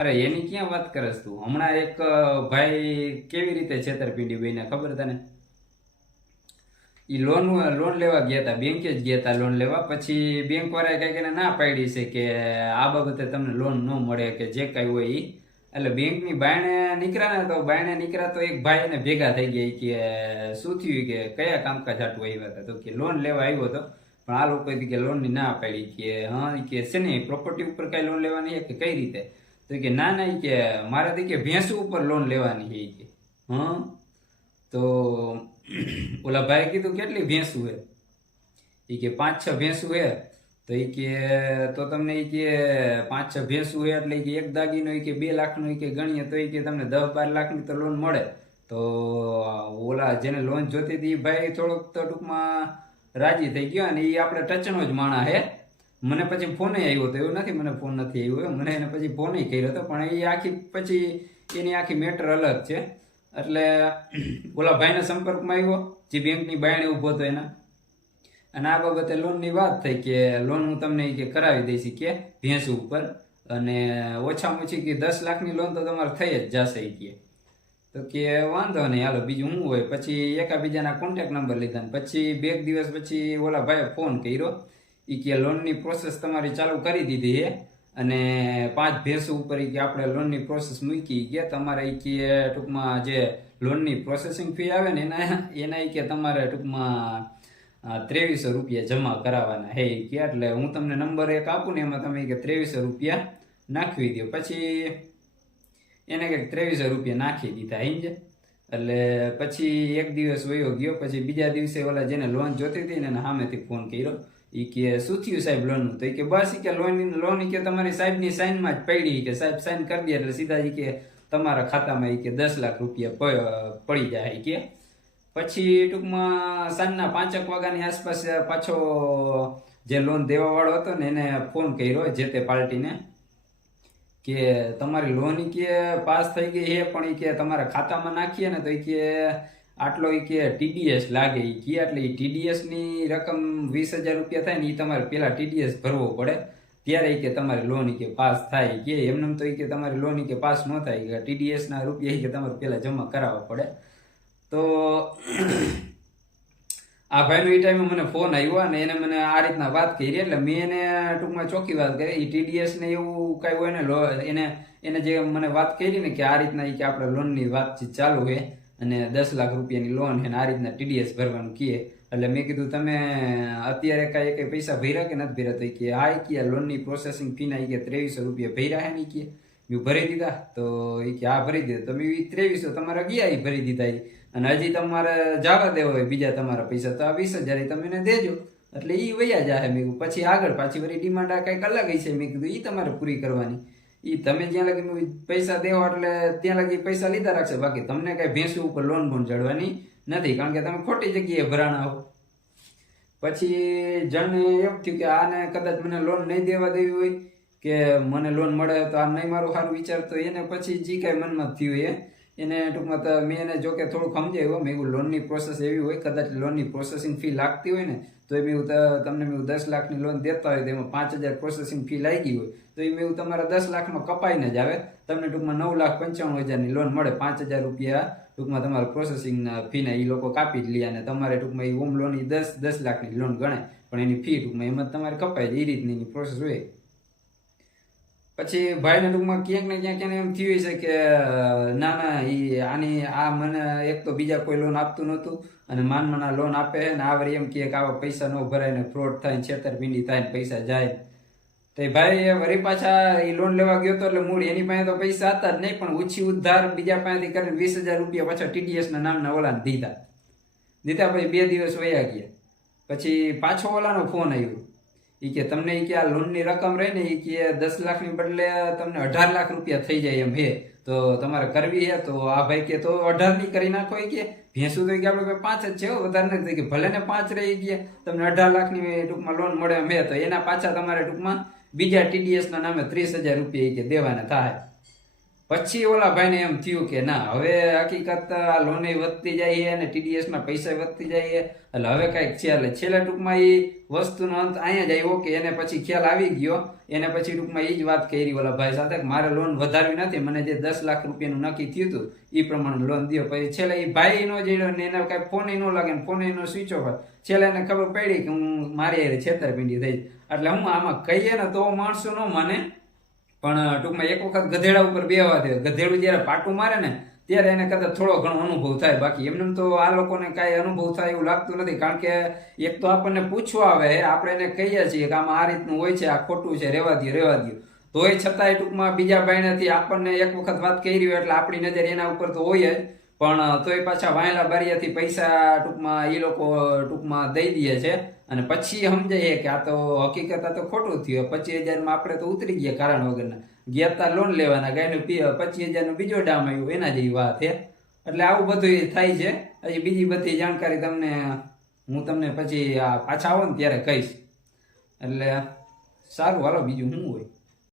અરે, એની ક્યાં વાત કરસ તું? હમણાં એક ભાઈ કેવી રીતે છેતરપિંડી બની ખબર તને? એ લોન લોન લેવા ગયા હતા બેંકે જ ગયા હતા લોન લેવા. પછી બેંક વાળાએ કઈ એને ના પાડી છે કે આ બાબતે તમને લોન ન મળે કે જે કાંઈ હોય એ એટલે બેંકની બાયણે નીકળ્યા ને તો બાયણે નીકળ્યા તો એક ભાઈ એને ભેગા થઈ ગયા કે, શું થયું કે? કયા કામકાજ હાટું આવ્યા હતા તો કે લોન લેવા આવ્યો હતો પણ આ લોકો કે લોનની ના પાડી, કે, હા કે છે ને પ્રોપર્ટી ઉપર કઈ લોન લેવાની કે કઈ રીતે? તો કે, ના ના કે મારાથી કે ભેંસુ ઉપર લોન લેવાની છે કે. હં? તો ઓલા ભાઈ કીધું, કેટલી ભેંસું હે એ કે, પાંચ, છ ભેંસું હે તો એ કે, તો તમને એ કે પાંચ, છ ભેંસું હે એટલે કે એક દાગીનો કે બે લાખનો કે ગણીએ તો એ કે તમને દસ, બાર લાખની તો લોન મળે. તો ઓલા જેને લોન જોતી હતી એ ભાઈ થોડોક તો ટૂંકમાં રાજી થઈ ગયો અને એ આપણે ટચનો જ માણા હે. મને પછી ફોને આવ્યો હતો એવું નથી, મને ફોન નથી આવ્યો મને એને પછી ફોને કર્યો હતો પણ એ આખી પછી એની આખી મેટર અલગ છે. એટલે ઓલા ભાઈના સંપર્કમાં આવ્યો, જે બેંકની બાયણે ઊભો હતો એના. અને આ બાબતે લોનની વાત થઈ કે લોન હું તમને કે કરાવી દઈશ કે ભેંસ ઉપર. અને ઓછામાં ઓછી કે દસ લાખની લોન તો તમારે થઈ જ જશે કે. તો કે વાંધો નહીં, હાલો, બીજું શું હોય? પછી એકાબીજાના કોન્ટેક નંબર લીધા પછી બે દિવસ પછી ઓલા ભાઈએ ફોન કર્યો. ઈ કે લોનની પ્રોસેસ તમારી ચાલુ કરી દીધી છે. અને પાંચ ભેંસો ઉપર કે આપણે લોનની પ્રોસેસ મૂકી કે તમારે ઈ કે ટૂંકમાં જે લોનની પ્રોસેસિંગ ફી આવે ને એના એના કે તમારે ટૂંકમાં ત્રેવીસો રૂપિયા જમા કરાવવાના હે કે. એટલે હું તમને નંબર એક આપું ને એમાં તમે કે ત્રેવીસો રૂપિયા નાખવી દો. પછી એને કંઈક ત્રેવીસો રૂપિયા નાખી દીધા હિંજ એટલે પછી એક દિવસ વયો ગયો, પછી બીજા દિવસે ઓલા જેને લોન જોતી હતી ને સામેથી ફોન કર્યો. ઈ કે શું થયું સાહેબ લોનનું તો એ કે બસ કે લોન લોન કે તમારી સાહેબની સાઈનમાં જ પડી કે સાહેબ સાઈન કરી દે એટલે સીધા એ કે તમારા ખાતામાં એ કે દસ લાખ રૂપિયા પડી જાય કે પછી ટૂંકમાં સાંજના પાંચક વાગ્યાની આસપાસ પાછો જે લોન દેવાવાળો હતો ને એને ફોન કર્યો જે તે પાર્ટીને કે તમારી લોન કે પાસ થઈ ગઈ છે પણ એ કે તમારા ખાતામાં નાખીએ ને તો એ કે આટલો એ કે ટીડીએસ લાગે એ કે એટલે એ ટીડીએસની રકમ વીસ હજાર રૂપિયા થાય ને એ તમારે પહેલાં ટીડીએસ ભરવો પડે ત્યારે એ કે તમારી લોન કે પાસ થાય કે એમને તો એ કે તમારી લોન કે પાસ ન થાય કે ટીડીએસ ના રૂપિયા કે તમારે પહેલાં જમા કરાવવા પડે તો આ ભાઈનો એ ટાઈમે મને ફોન આવ્યો અને એને મને આ રીતના વાત કરી એટલે મેં એને ટૂંકમાં ચોખ્ખી વાત કરી એ ટીડીએસ ને એવું કાંઈ હોય ને એને એને જે મને વાત કરી ને કે આ રીતના એ કે આપણે લોનની વાતચીત ચાલુ છે અને દસ લાખ રૂપિયાની લોન અને આ રીતના ટીડીએસ ભરવાનું કહે. એટલે મેં કીધું, તમે અત્યારે કાંઈ કંઈ પૈસા ભર્યા કે નથી ભર્યા? તો કે આ કે લોનની પ્રોસેસિંગ ફીના કે ત્રેવીસો રૂપિયા ભર્યા હે ને ઈ કે મેં ભરી દીધા? તો એ કે આ ભરી દીધા. તો મેં ત્રેવીસો તમારા ગયા, એ ભરી દીધા એ. અને હજી તમારે જવા દેવા હોય બીજા તમારા પૈસા, તો આ વીસ હજાર એ તમે એને દેજો. એટલે એ વૈયા જાય મેં પછી આગળ પાછી વળી ડિમાન્ડ આ કંઈક અલગ છે મેં કીધું એ તમારે પૂરી કરવાની. ઈ તમે જ્યાં લગી પૈસા દેવો એટલે ત્યાં લગી પૈસા લીધા રાખશે. બાકી તમને કઈ ભેંસી ઉપર લોન બોન ચડવાની નથી. કારણ કે તમે ખોટી જગ્યાએ ભરાણા હો. પછી જણને એમ થયું કે આને કદાચ મને લોન નહીં દેવા દેવી હોય કે મને લોન મળે તો આ નહીં મારું સારું વિચાર, તો એને પછી જે કાંઈ મનમાં થયું એ, એને ટૂંકમાં તો મેં એને જો કે થોડુંક સમજાવ્યું મેં લોનની પ્રોસેસ એવી હોય, કદાચ લોનની પ્રોસેસિંગ ફી લાગતી હોય ને તો એ મેં તમને મેં દસ લાખની લોન દેતા હોય તો એમાં પાંચ હજાર પ્રોસેસિંગ ફી લાગી હોય, તો એ મેં તમારા દસ લાખમાં કપાઈને જ આવે. તમને ટૂંકમાં નવ લાખ પંચાણું હજારની લોન મળે, પાંચ હજાર રૂપિયા ટૂંકમાં તમારા પ્રોસેસિંગના ફીના એ લોકો કાપી જ લે અને તમારે ટૂંકમાં એ હોમ લોન એ દસ દસ લાખની લોન ગણાય, પણ એની ફી ટૂંકમાં એમાં તમારે કપાય એ રીતની પ્રોસેસ હોય. પછી ભાઈને ટૂંકમાં ક્યાંક ને ક્યાંક એને એમ થયું છે કે ના ના એ આની, આ મને એક તો બીજા કોઈ લોન આપતું નહોતું અને માનમાના લોન આપે ને આ એમ કહે કે આવા પૈસા ન ભરાય ને ફ્રોડ થાય ને છેતરપિંડી થાય ને પૈસા જાય. તો ભાઈ વળી પાછા એ લોન લેવા ગયો તો એટલે મૂળ એની પાસે તો પૈસા હતા જ નહીં, પણ ઓછી ઉધાર બીજા પાસેથી કરીને વીસ હજાર રૂપિયા પાછા ટીડીએસના નામના ઓલાને દીધા. દીધા પછી બે દિવસ વયા ગયા. પછી પાછો ઓલાનો ફોન આવ્યો. ઈ કે તમને ઈ કે આ લોનની રકમ રહે ને ઈ કે દસ લાખની બદલે તમને અઢાર લાખ રૂપિયા થઈ જાય એમ હે. તો તમારે કરવી હે તો આ ભાઈ કે તો અઢારની કરી નાખો ઈ કે. ભેંસું તો કે આપણે પાંચ જ છે વધારે નથી કે ભલે ને પાંચ રહી ગયા, તમને અઢાર લાખની ટૂંકમાં લોન મળે એમ હે. તો એના પાછા તમારે ટૂંકમાં બીજા ટીડીએસ ના નામે ત્રીસ હજાર રૂપિયા એ કે દેવાના થાય. પછી ઓલા ભાઈને એમ થયું કે ના, હવે હકીકત આ લોને વધતી જાય છે અને ટીડીએસના પૈસા વધતી જાય એટલે હવે કંઈક છે છેલ્લે ટૂંકમાં એ વસ્તુનો અંત અહીંયા જ આવ્યો કે એને પછી ખ્યાલ આવી ગયો. એને પછી ટૂંકમાં એ જ વાત કરી ઓલા ભાઈ સાથે મારે લોન વધારવી નથી, મને જે દસ લાખ રૂપિયાનું નક્કી થયું હતું એ પ્રમાણે લોન દો પછી છેલ્લે એ ભાઈ નો જે ને એને કઈ ફોન ન લાગે ને ફોન નો સ્વિચ ઓફ છેલ્લે એને ખબર પડી કે હું મારી છેતરપિંડી થઈ. એટલે હું આમાં કહીએ ને તો માણસો ન માને. પણ ટૂંકમાં એક વખત ગધેડા ઉપર બેવા દે. ગધેડું જ્યારે પાટું મારે ને, ત્યારે એને કદાચ થોડો ઘણો અનુભવ થાય. બાકી એમને તો આ લોકોને કાંઈ અનુભવ થાય એવું લાગતું નથી. કારણ કે એક તો આપણને પૂછવા આવે, આપણે એને કહીએ છીએ કે આમાં આ રીતનું હોય છે, આ ખોટું છે, રેવા દો રેવા દો તોય છતાંય ટૂંકમાં બીજા ભાઈનેથી આપણને એક વખત વાત કરી એટલે આપણી નજર એના ઉપર તો હોય જ. પણ તોય પાછા વાયલા બારિયાથી પૈસા ટૂંકમાં એ લોકો ટૂંકમાં દઈ દે છે. અને પછી સમજાય કે આ તો હકીકત આ તો ખોટું થયું. પચીસ હજારમાં આપણે તો ઉતરી ગયા કારણ વગરના. ગયા તા લોન લેવાના, ગાયનું પચીસ હજારનો બીજો ડામ આવ્યું. એના જેવી વાત છે. એટલે આવું બધું થાય છે. હજી બીજી બધી જાણકારી તમને, હું તમને પછી પાછા આવો ને ત્યારે કહીશ. એટલે, સારું, હાલો, બીજું શું હોય?